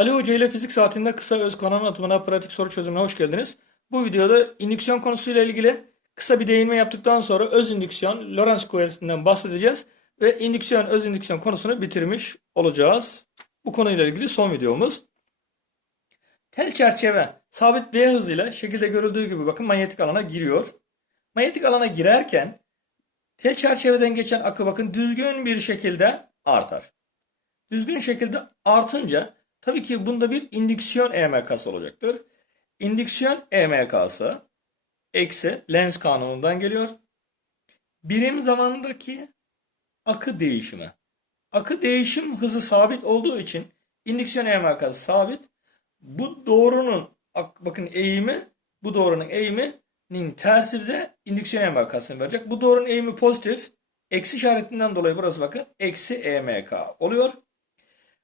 Ali Hoca ile fizik saatinde kısa öz konu anlatımına pratik soru çözümüne hoş geldiniz. Bu videoda indüksiyon konusuyla ilgili kısa bir değinme yaptıktan sonra öz indüksiyon, Lorentz kuvvetinden bahsedeceğiz ve indüksiyon, öz indüksiyon konusunu bitirmiş olacağız. Bu konuyla ilgili son videomuz. Tel çerçeve sabit V hızıyla şekilde görüldüğü gibi bakın manyetik alana giriyor. Manyetik alana girerken tel çerçeveden geçen akı bakın düzgün bir şekilde artar. Düzgün şekilde artınca tabii ki bunda bir indüksiyon EMK'sı olacaktır. İndüksiyon EMK'sı eksi Lenz kanunundan geliyor. Birim zamandaki akı değişimi. Akı değişim hızı sabit olduğu için indüksiyon EMK'sı sabit. Bu doğrunun ak- bakın eğimi bu doğrunun eğiminin tersi bize indüksiyon EMK'sını verecek. Bu doğrunun eğimi pozitif. Eksi işaretinden dolayı burası bakın eksi EMK oluyor.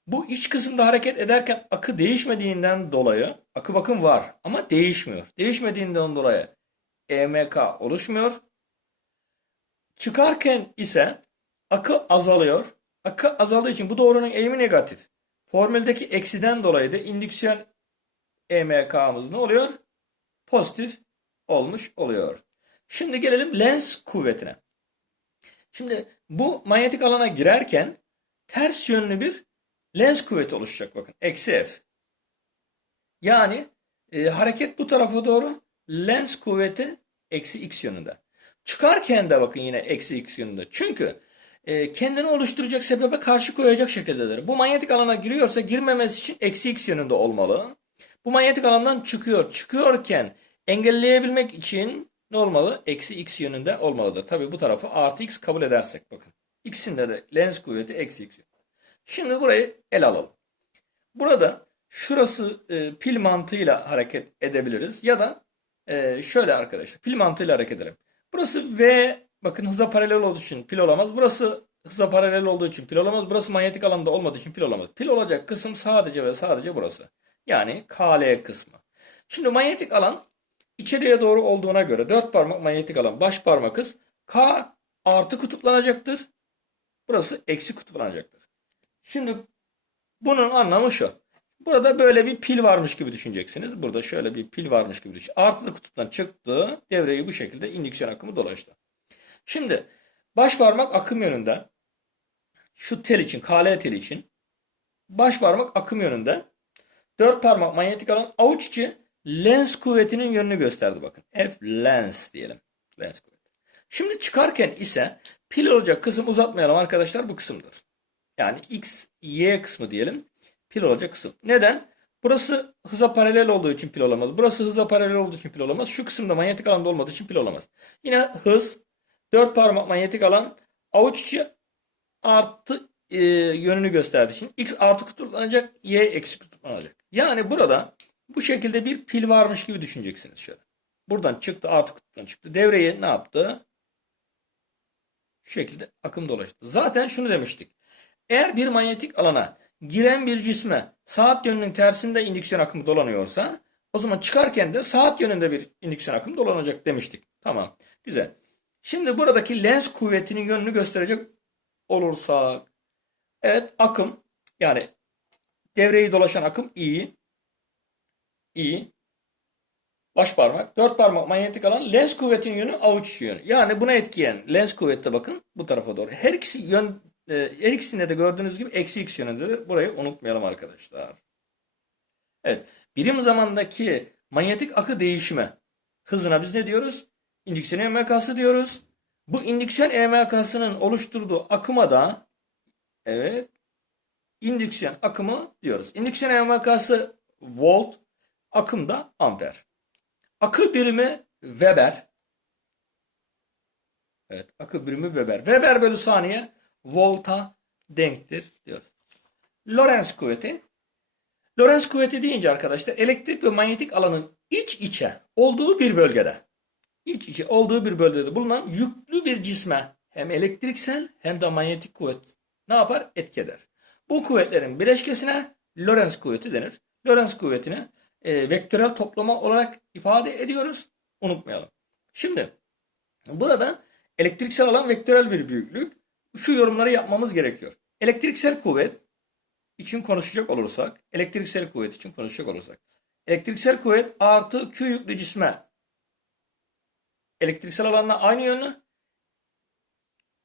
Bu iç kısımda hareket ederken akı değişmediğinden dolayı akı bakın var ama değişmiyor. Değişmediğinden dolayı EMK oluşmuyor. Çıkarken ise akı azalıyor. Akı azaldığı için bu doğrunun eğimi negatif. Formüldeki eksiden dolayı da indüksiyon EMK'mız ne oluyor? Pozitif olmuş oluyor. Şimdi gelelim Lenz kuvvetine. Şimdi bu manyetik alana girerken ters yönlü bir Lenz kuvveti oluşacak bakın. Eksi F. Yani e, hareket bu tarafa doğru Lenz kuvveti eksi X yönünde. Çıkarken de bakın yine eksi X yönünde. Çünkü e, kendini oluşturacak sebebe karşı koyacak şekildedir. Bu manyetik alana giriyorsa girmemesi için eksi X yönünde olmalı. Bu manyetik alandan çıkıyor. Çıkıyorken engelleyebilmek için ne olmalı? Eksi X yönünde olmalıdır. Tabii bu tarafı artı X kabul edersek bakın. X'inde de Lenz kuvveti eksi X. Şimdi burayı el alalım. Burada şurası e, pil mantığıyla hareket edebiliriz ya da e, şöyle arkadaşlar pil mantığıyla hareket edelim. Burası V bakın hıza paralel olduğu için pil olamaz. Burası hıza paralel olduğu için pil olamaz. Burası manyetik alanda olmadığı için pil olamaz. Pil olacak kısım sadece ve sadece burası. Yani KL kısmı. Şimdi manyetik alan içeriye doğru olduğuna göre dört parmak manyetik alan baş parmakız. K artı kutuplanacaktır. Burası eksi kutuplanacaktır. Şimdi bunun anlamı şu. Burada böyle bir pil varmış gibi düşüneceksiniz. Burada şöyle bir pil varmış gibi düşün. Artı kutuptan çıktı. Devreyi bu şekilde indüksiyon akımı dolaştı. Şimdi baş parmak akım yönünde. Şu tel için, KL tel için. Baş parmak akım yönünde. Dört parmak manyetik alan avuç içi lens kuvvetinin yönünü gösterdi bakın. F lens diyelim. Lens kuvveti. Şimdi çıkarken ise pil olacak kısım uzatmayalım arkadaşlar bu kısımdır. Yani X, Y kısmı diyelim. Pil olacak kısım. Neden? Burası hıza paralel olduğu için pil olamaz. Burası hıza paralel olduğu için pil olamaz. Şu kısımda manyetik alanda olmadığı için pil olamaz. Yine hız, dört parmak manyetik alan, avuç içi artı e, yönünü gösterdiği için X artı kutuplanacak, Y eksi kutuplanacak. Yani burada bu şekilde bir pil varmış gibi düşüneceksiniz şöyle. Buradan çıktı artı kutuptan çıktı. Devreyi ne yaptı? Şu şekilde akım dolaştı. Zaten şunu demiştik. Eğer bir manyetik alana giren bir cisme saat yönünün tersinde indüksiyon akımı dolanıyorsa o zaman çıkarken de saat yönünde bir indüksiyon akımı dolanacak demiştik. Tamam. Güzel. Şimdi buradaki lens kuvvetinin yönünü gösterecek olursak evet akım yani devreyi dolaşan akım I I baş parmak, dört parmak manyetik alan lens kuvvetinin yönü avuç yönü. Yani buna etkileyen lens kuvvette bakın bu tarafa doğru. Her ikisi yön her ikisinde de gördüğünüz gibi eksi x yönündedir. Burayı unutmayalım arkadaşlar. Evet. Birim zamandaki manyetik akı değişimi hızına biz ne diyoruz? İndüksiyon EMK'sı diyoruz. Bu indüksiyon EMK'sının oluşturduğu akıma da evet indüksiyon akımı diyoruz. İndüksiyon EMK'sı volt, akım da amper. Akı birimi Weber. Evet, akı birimi Weber. Weber bölü saniye volta denktir diyoruz. Lorentz kuvveti. Lorentz kuvveti deyince arkadaşlar elektrik ve manyetik alanın iç içe olduğu bir bölgede iç içe olduğu bir bölgede bulunan yüklü bir cisme hem elektriksel hem de manyetik kuvvet ne yapar? Etki eder. Bu kuvvetlerin bileşkesine Lorentz kuvveti denir. Lorentz kuvvetini e, vektörel toplama olarak ifade ediyoruz. Unutmayalım. Şimdi burada elektriksel alan vektörel bir büyüklük şu yorumları yapmamız gerekiyor. Elektriksel kuvvet için konuşacak olursak, elektriksel kuvvet için konuşacak olursak, elektriksel kuvvet artı Q yüklü cisme elektriksel alanla aynı yönlü,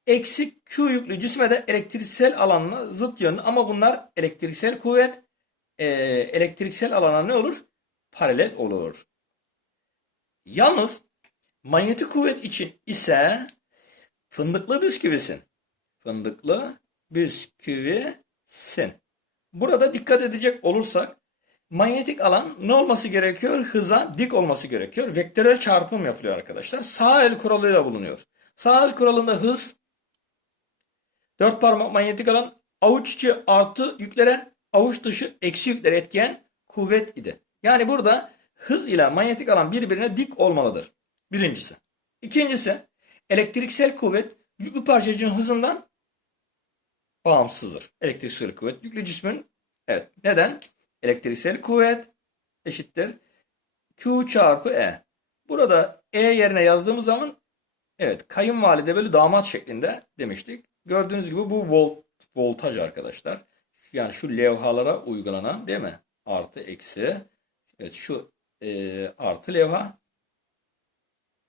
eksi Q yüklü cisme de elektriksel alanla zıt yönlü ama bunlar elektriksel kuvvet e, elektriksel alana ne olur? Paralel olur. Yalnız manyetik kuvvet için ise fındıklı bisküvisin. Fındıklı bisküvisin. Burada dikkat edecek olursak manyetik alan ne olması gerekiyor? Hıza dik olması gerekiyor. Vektörel çarpım yapılıyor arkadaşlar. Sağ el kuralıyla bulunuyor. Sağ el kuralında hız dört parmak manyetik alan avuç içi artı yüklere avuç dışı eksi yüklere etkiyen kuvvet idi. Yani burada hız ile manyetik alan birbirine dik olmalıdır. Birincisi. İkincisi elektriksel kuvvet yüklü parçacığın hızından bağımsızdır. Elektriksel kuvvet yüklü cismin evet. Neden? Elektriksel kuvvet eşittir Q çarpı E. Burada E yerine yazdığımız zaman evet kayınvalide bölü damat şeklinde demiştik. Gördüğünüz gibi bu volt, voltaj arkadaşlar. Yani şu levhalara uygulanan değil mi? Artı eksi. Evet şu e, artı levha.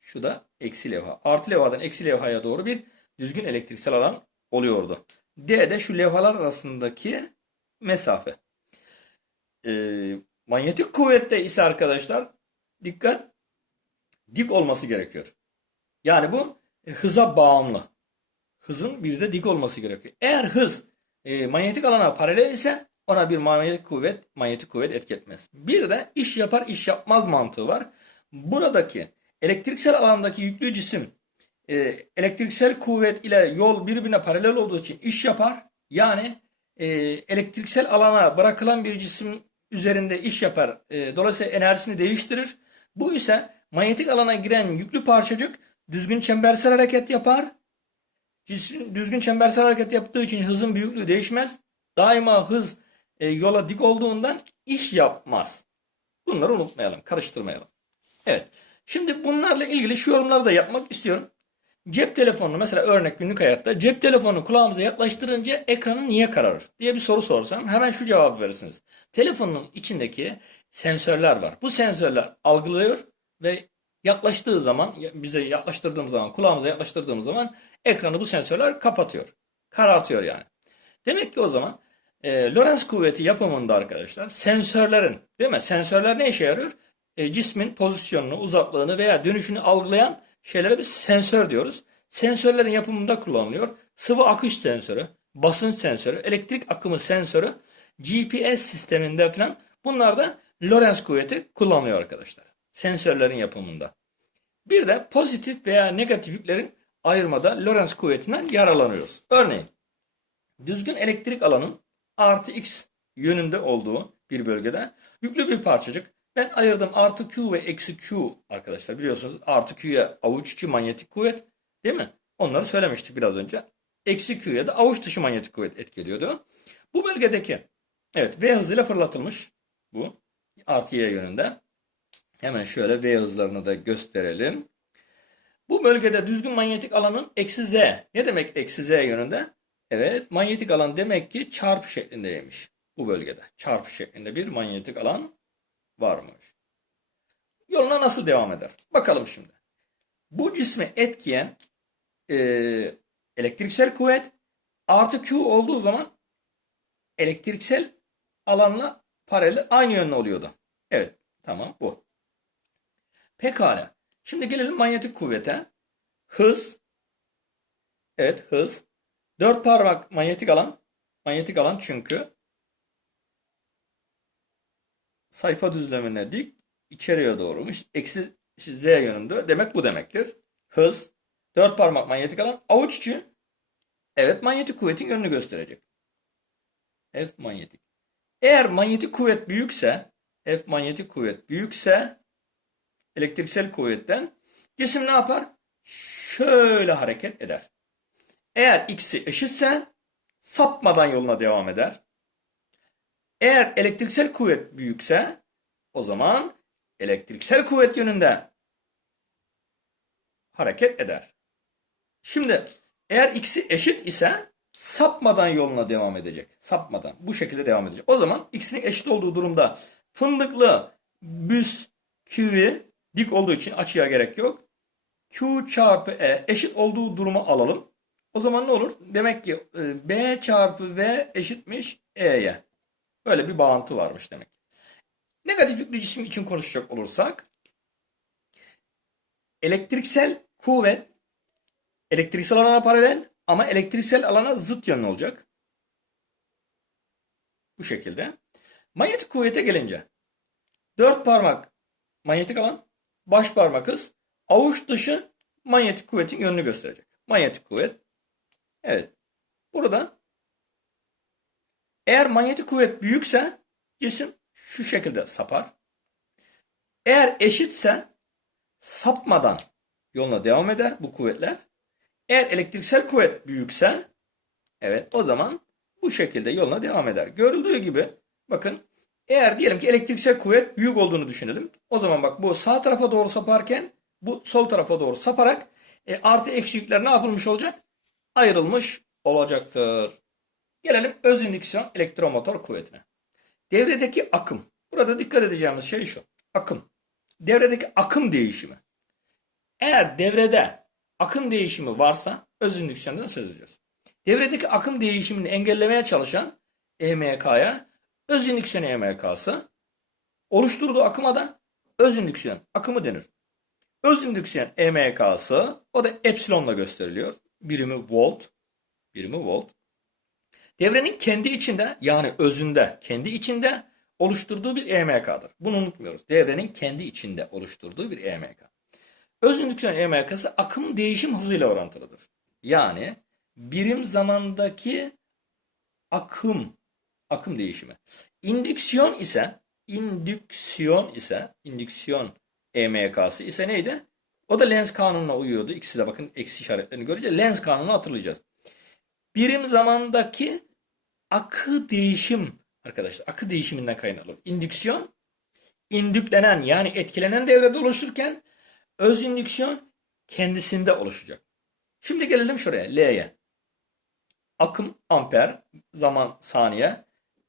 Şu da eksi levha. Artı levhadan eksi levhaya doğru bir düzgün elektriksel alan oluyordu. D de şu levhalar arasındaki mesafe. E, manyetik kuvvette ise arkadaşlar dikkat dik olması gerekiyor. Yani bu e, hıza bağımlı. Hızın bir de dik olması gerekiyor. Eğer hız e, manyetik alana paralel ise ona bir manyetik kuvvet manyetik kuvvet etki etmez. Bir de iş yapar iş yapmaz mantığı var. Buradaki elektriksel alandaki yüklü cisim e, elektriksel kuvvet ile yol birbirine paralel olduğu için iş yapar. Yani e, elektriksel alana bırakılan bir cisim üzerinde iş yapar. E, dolayısıyla enerjisini değiştirir. Bu ise manyetik alana giren yüklü parçacık düzgün çembersel hareket yapar. Cisim düzgün çembersel hareket yaptığı için hızın büyüklüğü değişmez. Daima hız e, yola dik olduğundan iş yapmaz. Bunları unutmayalım, karıştırmayalım. Evet. Şimdi bunlarla ilgili şu yorumları da yapmak istiyorum. Cep telefonunu mesela örnek günlük hayatta cep telefonunu kulağımıza yaklaştırınca ekranı niye kararır diye bir soru sorsam hemen şu cevabı verirsiniz. Telefonun içindeki sensörler var. Bu sensörler algılıyor ve yaklaştığı zaman bize yaklaştırdığımız zaman kulağımıza yaklaştırdığımız zaman ekranı bu sensörler kapatıyor. Karartıyor yani. Demek ki o zaman e, Lorentz kuvveti yapımında arkadaşlar sensörlerin değil mi? Sensörler ne işe yarıyor? E, cismin pozisyonunu, uzaklığını veya dönüşünü algılayan şeylere biz sensör diyoruz. Sensörlerin yapımında kullanılıyor. Sıvı akış sensörü, basınç sensörü, elektrik akımı sensörü, GPS sisteminde falan bunlar da Lorentz kuvveti kullanılıyor arkadaşlar. Sensörlerin yapımında. Bir de pozitif veya negatif yüklerin ayırmada Lorentz kuvvetinden yararlanıyoruz. Örneğin düzgün elektrik alanın artı x yönünde olduğu bir bölgede yüklü bir parçacık ben ayırdım artı Q ve eksi Q arkadaşlar biliyorsunuz artı Q'ya avuç içi manyetik kuvvet değil mi? Onları söylemiştik biraz önce. Eksi Q'ya da avuç dışı manyetik kuvvet etkiliyordu. Bu bölgedeki evet V hızıyla fırlatılmış bu artı Y yönünde. Hemen şöyle V hızlarını da gösterelim. Bu bölgede düzgün manyetik alanın eksi Z. Ne demek eksi Z yönünde? Evet manyetik alan demek ki çarpı şeklindeymiş bu bölgede. Çarpı şeklinde bir manyetik alan varmış. Yoluna nasıl devam eder? Bakalım şimdi. Bu cismi etkiyen e, elektriksel kuvvet artı Q olduğu zaman elektriksel alanla paralel aynı yönlü oluyordu. Evet tamam bu. Pekala. Şimdi gelelim manyetik kuvvete. Hız. Evet hız. Dört parmak manyetik alan. Manyetik alan çünkü sayfa düzlemine dik içeriye doğrumuş. Eksi z yönünde. Demek bu demektir. Hız. Dört parmak manyetik alan. Avuç içi. Evet manyetik kuvvetin yönünü gösterecek. F manyetik. Eğer manyetik kuvvet büyükse F manyetik kuvvet büyükse elektriksel kuvvetten cisim ne yapar? Şöyle hareket eder. Eğer x'i eşitse sapmadan yoluna devam eder. Eğer elektriksel kuvvet büyükse o zaman elektriksel kuvvet yönünde hareket eder. Şimdi eğer x'i eşit ise sapmadan yoluna devam edecek. Sapmadan. Bu şekilde devam edecek. O zaman x'inin eşit olduğu durumda fındıklı bisküvi dik olduğu için açıya gerek yok. Q çarpı E eşit olduğu durumu alalım. O zaman ne olur? Demek ki e, B çarpı V eşitmiş E'ye. Böyle bir bağıntı varmış demek. Negatif yüklü cisim için konuşacak olursak elektriksel kuvvet elektriksel alana paralel ama elektriksel alana zıt yönlü olacak. Bu şekilde. Manyetik kuvvete gelince dört parmak manyetik alan, baş parmak hız, avuç dışı manyetik kuvvetin yönünü gösterecek. Manyetik kuvvet. Evet. Burada eğer manyetik kuvvet büyükse cisim şu şekilde sapar. Eğer eşitse sapmadan yoluna devam eder bu kuvvetler. Eğer elektriksel kuvvet büyükse evet o zaman bu şekilde yoluna devam eder. Görüldüğü gibi bakın eğer diyelim ki elektriksel kuvvet büyük olduğunu düşünelim. O zaman bak bu sağ tarafa doğru saparken bu sol tarafa doğru saparak e, artı eksi yükler ne yapılmış olacak? Ayrılmış olacaktır. Gelelim öz indüksiyon elektromotor kuvvetine. Devredeki akım. Burada dikkat edeceğimiz şey şu. Akım. Devredeki akım değişimi. Eğer devrede akım değişimi varsa öz indüksiyondan söz edeceğiz. Devredeki akım değişimini engellemeye çalışan EMK'ya öz indüksiyon EMK'sı oluşturduğu akıma da öz indüksiyon akımı denir. Öz indüksiyon EMK'sı o da epsilonla gösteriliyor. Birimi volt. Birimi volt. Devrenin kendi içinde yani özünde, kendi içinde oluşturduğu bir EMK'dır. Bunu unutmuyoruz. Devrenin kendi içinde oluşturduğu bir EMK. Öz indüksiyon EMK'sı akım değişim hızıyla orantılıdır. Yani birim zamandaki akım akım değişimi. İndüksiyon ise indüksiyon ise indüksiyon EMK'sı ise neydi? O da Lenz kanununa uyuyordu. İkisi de bakın eksi işaretlerini göreceğiz. Lenz kanununu hatırlayacağız. Birim zamandaki akı değişim arkadaşlar akı değişiminden kaynaklı. İndüksiyon indüklenen yani etkilenen devrede oluşurken öz indüksiyon kendisinde oluşacak. Şimdi gelelim şuraya L'ye. Akım amper zaman saniye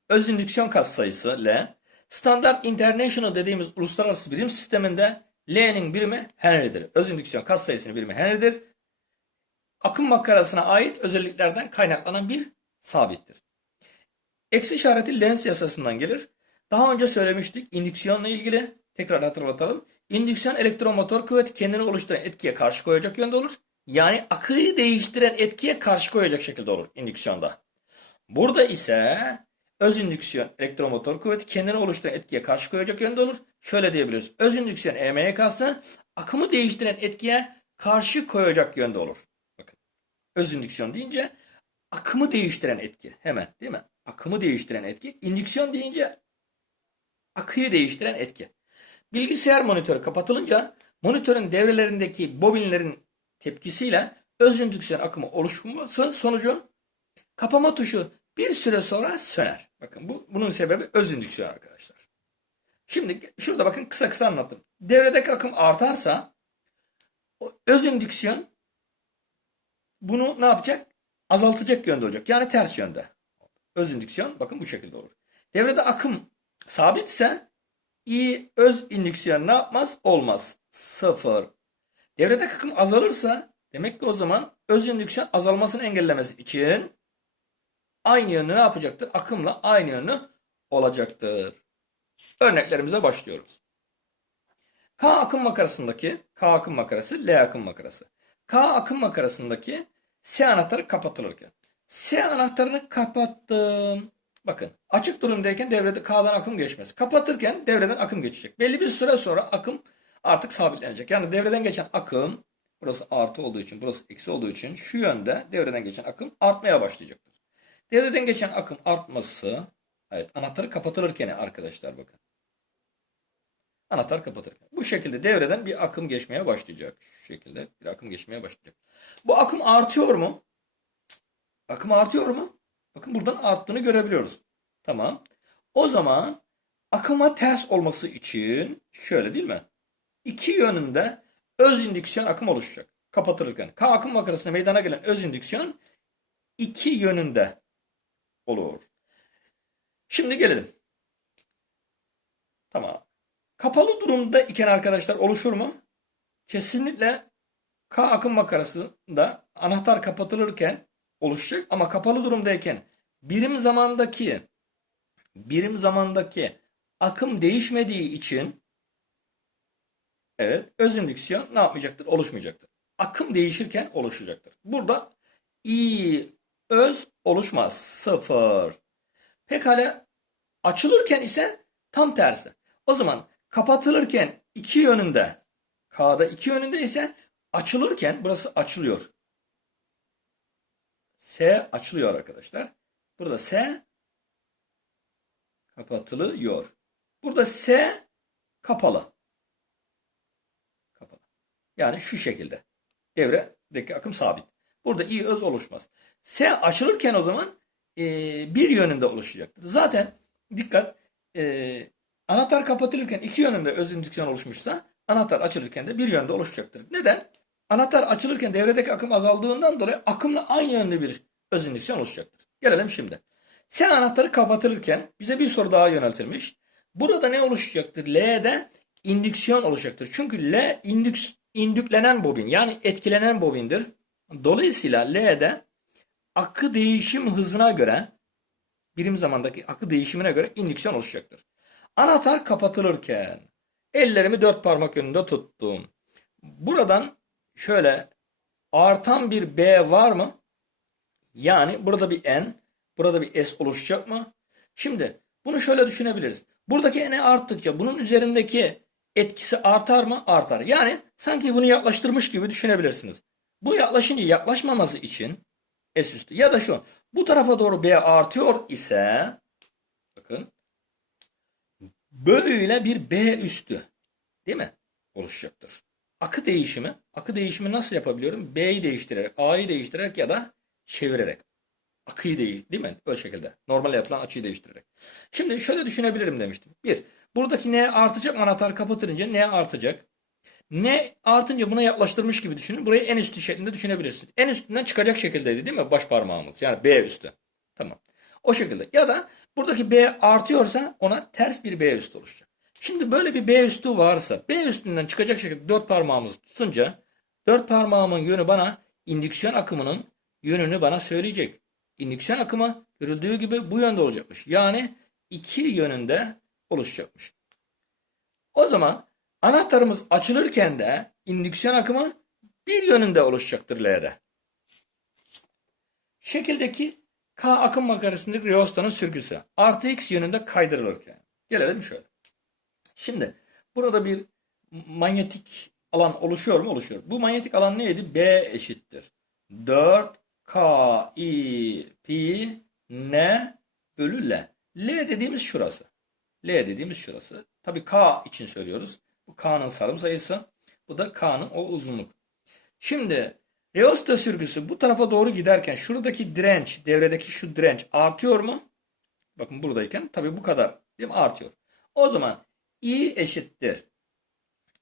öz indüksiyon katsayısı L. Standart International dediğimiz uluslararası birim sisteminde L'nin birimi Henry'dir. Öz indüksiyon katsayısının birimi Henry'dir. Akım makarasına ait özelliklerden kaynaklanan bir sabittir. Eksi işareti Lenz yasasından gelir. Daha önce söylemiştik indüksiyonla ilgili. Tekrar hatırlatalım. İndüksiyon elektromotor kuvvet kendini oluşturan etkiye karşı koyacak yönde olur. Yani akıyı değiştiren etkiye karşı koyacak şekilde olur indüksiyonda. Burada ise öz indüksiyon elektromotor kuvveti kendini oluşturan etkiye karşı koyacak yönde olur. Şöyle diyebiliriz. Öz indüksiyon EMYK'sı akımı değiştiren etkiye karşı koyacak yönde olur. Öz indüksiyon deyince akımı değiştiren etki. Hemen değil mi? Akımı değiştiren etki. İndüksiyon deyince akıyı değiştiren etki. Bilgisayar monitörü kapatılınca monitörün devrelerindeki bobinlerin tepkisiyle öz indüksiyon akımı oluşması sonucu kapama tuşu bir süre sonra söner. Bakın bu bunun sebebi öz indüksiyon arkadaşlar. Şimdi şurada bakın kısa kısa anlattım. Devredeki akım artarsa öz indüksiyon bunu ne yapacak? Azaltacak yönde olacak. Yani ters yönde. Öz indüksiyon bakın bu şekilde olur. Devrede akım sabit ise i öz indüksiyon ne yapmaz? Olmaz. Sıfır. Devrede akım azalırsa demek ki o zaman öz indüksiyon azalmasını engellemesi için aynı yönlü ne yapacaktır? Akımla aynı yönlü olacaktır. Örneklerimize başlıyoruz. K akım makarasındaki K akım makarası, L akım makarası. K akım makarasındaki S anahtarı kapatılırken. S anahtarını kapattım. Bakın açık durumdayken devrede K'dan akım geçmez. Kapatırken devreden akım geçecek. Belli bir süre sonra akım artık sabitlenecek. Yani devreden geçen akım burası artı olduğu için burası eksi olduğu için şu yönde devreden geçen akım artmaya başlayacaktır. Devreden geçen akım artması evet anahtarı kapatılırken arkadaşlar bakın. Anahtar kapatırken. Bu şekilde devreden bir akım geçmeye başlayacak. Şu şekilde bir akım geçmeye başlayacak. Bu akım artıyor mu? Akım artıyor mu? Bakın buradan arttığını görebiliyoruz. Tamam. O zaman akıma ters olması için şöyle değil mi? İki yönünde öz indüksiyon akım oluşacak. Kapatılırken. K akım makarasında meydana gelen öz indüksiyon iki yönünde olur. Şimdi gelelim. Tamam. Kapalı durumda iken arkadaşlar oluşur mu? Kesinlikle K akım makarasında anahtar kapatılırken oluşacak ama kapalı durumdayken birim zamandaki birim zamandaki akım değişmediği için evet öz indüksiyon ne yapmayacaktır? Oluşmayacaktır. Akım değişirken oluşacaktır. Burada i öz oluşmaz. Sıfır. Pekala açılırken ise tam tersi. O zaman kapatılırken iki yönünde K'da iki yönünde ise açılırken burası açılıyor. S açılıyor arkadaşlar. Burada S kapatılıyor. Burada S kapalı. Kapalı. Yani şu şekilde. Devredeki akım sabit. Burada i öz oluşmaz. S açılırken o zaman e, bir yönünde oluşacaktır. Zaten dikkat e, anahtar kapatılırken iki yönünde öz indüksiyon oluşmuşsa anahtar açılırken de bir yönde oluşacaktır. Neden? Anahtar açılırken devredeki akım azaldığından dolayı akımla aynı yönde bir öz indüksiyon oluşacaktır. Gelelim şimdi. S anahtarı kapatılırken bize bir soru daha yöneltilmiş. Burada ne oluşacaktır? L'de indüksiyon oluşacaktır. Çünkü L indüks, indüklenen bobin yani etkilenen bobindir. Dolayısıyla L'de akı değişim hızına göre birim zamandaki akı değişimine göre indüksiyon oluşacaktır. Anahtar kapatılırken ellerimi dört parmak yönünde tuttum. Buradan şöyle artan bir B var mı? Yani burada bir N, burada bir S oluşacak mı? Şimdi bunu şöyle düşünebiliriz. Buradaki N arttıkça bunun üzerindeki etkisi artar mı? Artar. Yani sanki bunu yaklaştırmış gibi düşünebilirsiniz. Bu yaklaşınca yaklaşmaması için S üstü ya da şu bu tarafa doğru B artıyor ise bakın böyle bir B üstü değil mi? Oluşacaktır. Akı değişimi, akı değişimi nasıl yapabiliyorum? B'yi değiştirerek, A'yı değiştirerek ya da çevirerek. Akıyı değil, değil mi? Böyle şekilde. Normal yapılan açıyı değiştirerek. Şimdi şöyle düşünebilirim demiştim. Bir, buradaki N artacak anahtar kapatılınca N artacak. N artınca buna yaklaştırmış gibi düşünün. Burayı en üstü şeklinde düşünebilirsin. En üstünden çıkacak şekildeydi değil mi? Baş parmağımız. Yani B üstü. Tamam. O şekilde. Ya da buradaki B artıyorsa ona ters bir B üstü oluşacak. Şimdi böyle bir B üstü varsa B üstünden çıkacak şekilde dört parmağımızı tutunca dört parmağımın yönü bana indüksiyon akımının yönünü bana söyleyecek. İndüksiyon akımı görüldüğü gibi bu yönde olacakmış. Yani iki yönünde oluşacakmış. O zaman anahtarımız açılırken de indüksiyon akımı bir yönünde oluşacaktır L'de. Şekildeki K akım makarasındaki Riostan'ın sürgüsü artı X yönünde kaydırılırken. Gelelim şöyle. Şimdi burada bir manyetik alan oluşuyor mu? Oluşuyor. Bu manyetik alan neydi? B eşittir. 4 K, I, Pi, N bölü L. L dediğimiz şurası. L dediğimiz şurası. Tabii K için söylüyoruz. Bu K'nın sarım sayısı. Bu da K'nın o uzunluk. Şimdi Reosta sürgüsü bu tarafa doğru giderken şuradaki direnç, devredeki şu direnç artıyor mu? Bakın buradayken tabii bu kadar değil mi? Artıyor. O zaman I eşittir.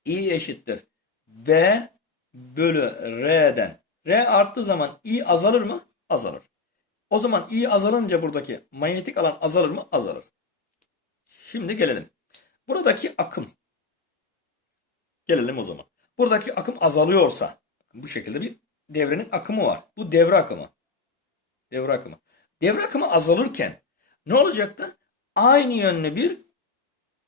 I eşittir. V bölü R'den. R arttığı zaman I azalır mı? Azalır. O zaman I azalınca buradaki manyetik alan azalır mı? Azalır. Şimdi gelelim. Buradaki akım. Gelelim o zaman. Buradaki akım azalıyorsa bu şekilde bir devrenin akımı var. Bu devre akımı. Devre akımı. Devre akımı azalırken ne olacaktı? Aynı yönlü bir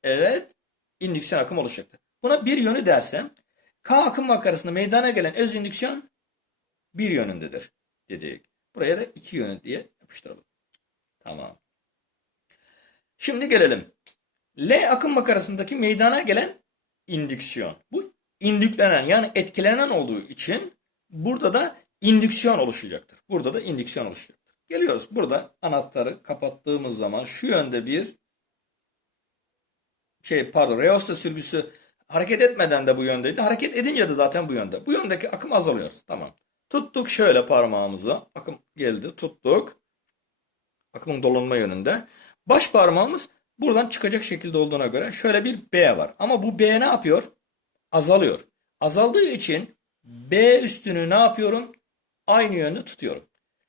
evet indüksiyon akımı oluşacaktı. Buna bir yönü dersem K akım makarasında meydana gelen öz indüksiyon bir yönündedir dedik. Buraya da iki yönü diye yapıştıralım. Tamam. Şimdi gelelim. L akım makarasındaki meydana gelen indüksiyon. Bu indüklenen yani etkilenen olduğu için burada da indüksiyon oluşacaktır. Burada da indüksiyon oluşacaktır. Geliyoruz. Burada anahtarı kapattığımız zaman şu yönde bir şey pardon reosta sürgüsü hareket etmeden de bu yöndeydi. Hareket edince de zaten bu yönde. Bu yöndeki akım azalıyor. Tamam. Tuttuk şöyle parmağımızı. Akım geldi. Tuttuk. Akımın dolanma yönünde. Baş parmağımız buradan çıkacak şekilde olduğuna göre şöyle bir B var. Ama bu B ne yapıyor? Azalıyor. Azaldığı için B üstünü ne yapıyorum? Aynı yönde tutuyorum.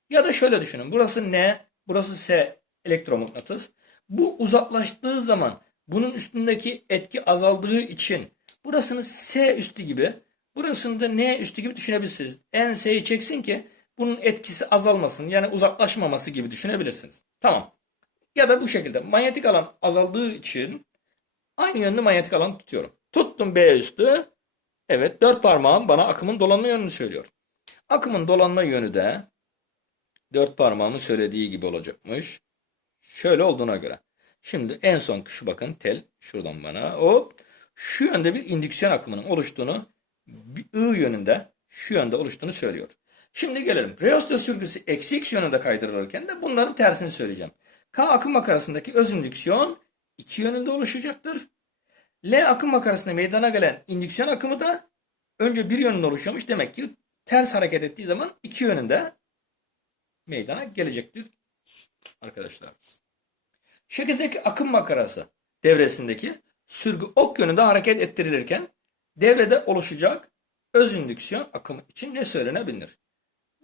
Ya da şöyle düşünün. Burası N, burası S elektromıknatıs. Bu uzaklaştığı zaman bunun üstündeki etki azaldığı için burasını S üstü gibi, burasını da N üstü gibi düşünebilirsiniz. En S'yi çeksin ki bunun etkisi azalmasın. Yani uzaklaşmaması gibi düşünebilirsiniz. Tamam. Ya da bu şekilde manyetik alan azaldığı için aynı yönlü manyetik alan tutuyorum. Tuttum B üstü. Evet dört parmağım bana akımın dolanma yönünü söylüyor. Akımın dolanma yönü de dört parmağımın söylediği gibi olacakmış. Şöyle olduğuna göre. Şimdi en son şu bakın tel şuradan bana hop şu yönde bir indüksiyon akımının oluştuğunu I yönünde şu yönde oluştuğunu söylüyor. Şimdi gelelim. Rheostat sürgüsü eksi x yönünde kaydırılırken de bunların tersini söyleyeceğim. K akım makarasındaki öz indüksiyon iki yönünde oluşacaktır. L akım makarasında meydana gelen indüksiyon akımı da önce bir yönünde oluşuyormuş. Demek ki ters hareket ettiği zaman iki yönünde meydana gelecektir arkadaşlar. Şekildeki akım makarası devresindeki sürgü ok yönünde hareket ettirilirken devrede oluşacak öz indüksiyon akımı için ne söylenebilir?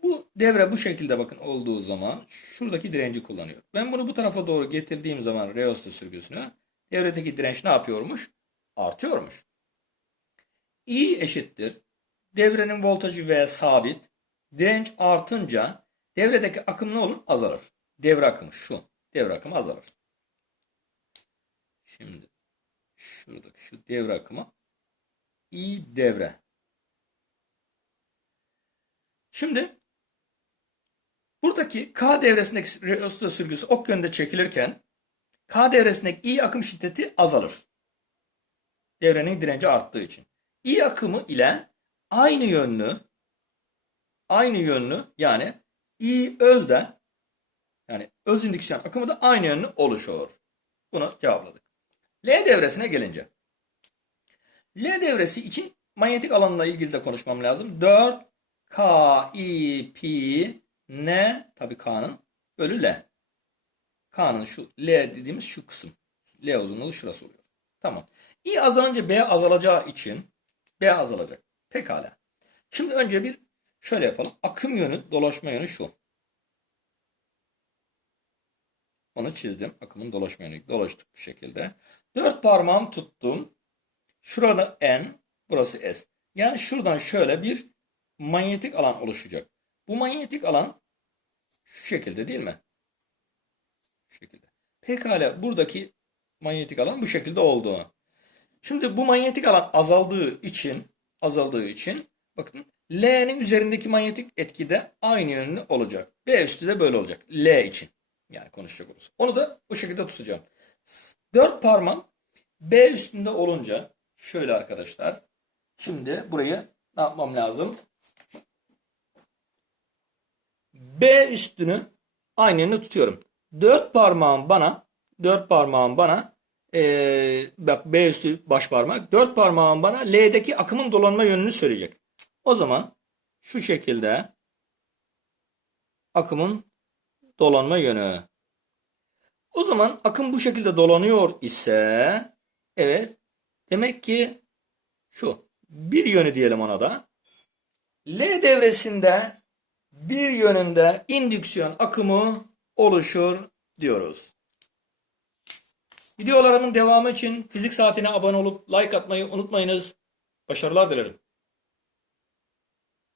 Bu devre bu şekilde bakın olduğu zaman şuradaki direnci kullanıyor. Ben bunu bu tarafa doğru getirdiğim zaman reosta sürgüsünü devredeki direnç ne yapıyormuş? Artıyormuş. I eşittir. Devrenin voltajı V sabit. Direnç artınca devredeki akım ne olur? Azalır. Devre akımı şu. Devre akımı azalır. Şimdi şuradaki şu devre akımı I devre. Şimdi buradaki K devresindeki reostat sürgüsü ok yönde çekilirken K devresindeki I akım şiddeti azalır. Devrenin direnci arttığı için. I akımı ile aynı yönlü aynı yönlü yani I özde yani öz indüksiyon akımı da aynı yönlü oluşuyor. Bunu cevapladık. L devresine gelince. L devresi için manyetik alanla ilgili de konuşmam lazım. 4 K I pi N tabi K'nın bölü L. K'nın şu L dediğimiz şu kısım. L uzunluğu şurası oluyor. Tamam. I azalınca B azalacağı için B azalacak. Pekala. Şimdi önce bir şöyle yapalım. Akım yönü, dolaşma yönü şu. Onu çizdim. Akımın dolaşma yönü. Dolaştık bu şekilde. Dört parmağım tuttum. Şurada N, burası S. Yani şuradan şöyle bir manyetik alan oluşacak. Bu manyetik alan şu şekilde değil mi? Şu şekilde. Pekala buradaki manyetik alan bu şekilde oldu. Şimdi bu manyetik alan azaldığı için azaldığı için bakın L'nin üzerindeki manyetik etki de aynı yönlü olacak. B üstü de böyle olacak. L için. Yani konuşacak olursa. Onu da bu şekilde tutacağım. Dört parmağım B üstünde olunca şöyle arkadaşlar. Şimdi burayı ne yapmam lazım? B üstünü aynı yönde tutuyorum. Dört parmağım bana dört parmağım bana ee, bak B üstü baş parmak. Dört parmağım bana L'deki akımın dolanma yönünü söyleyecek. O zaman şu şekilde akımın dolanma yönü. O zaman akım bu şekilde dolanıyor ise evet demek ki şu bir yönü diyelim ona da. L devresinde bir yönünde indüksiyon akımı oluşur diyoruz. Videolarımın devamı için fizik saatine abone olup like atmayı unutmayınız. Başarılar dilerim.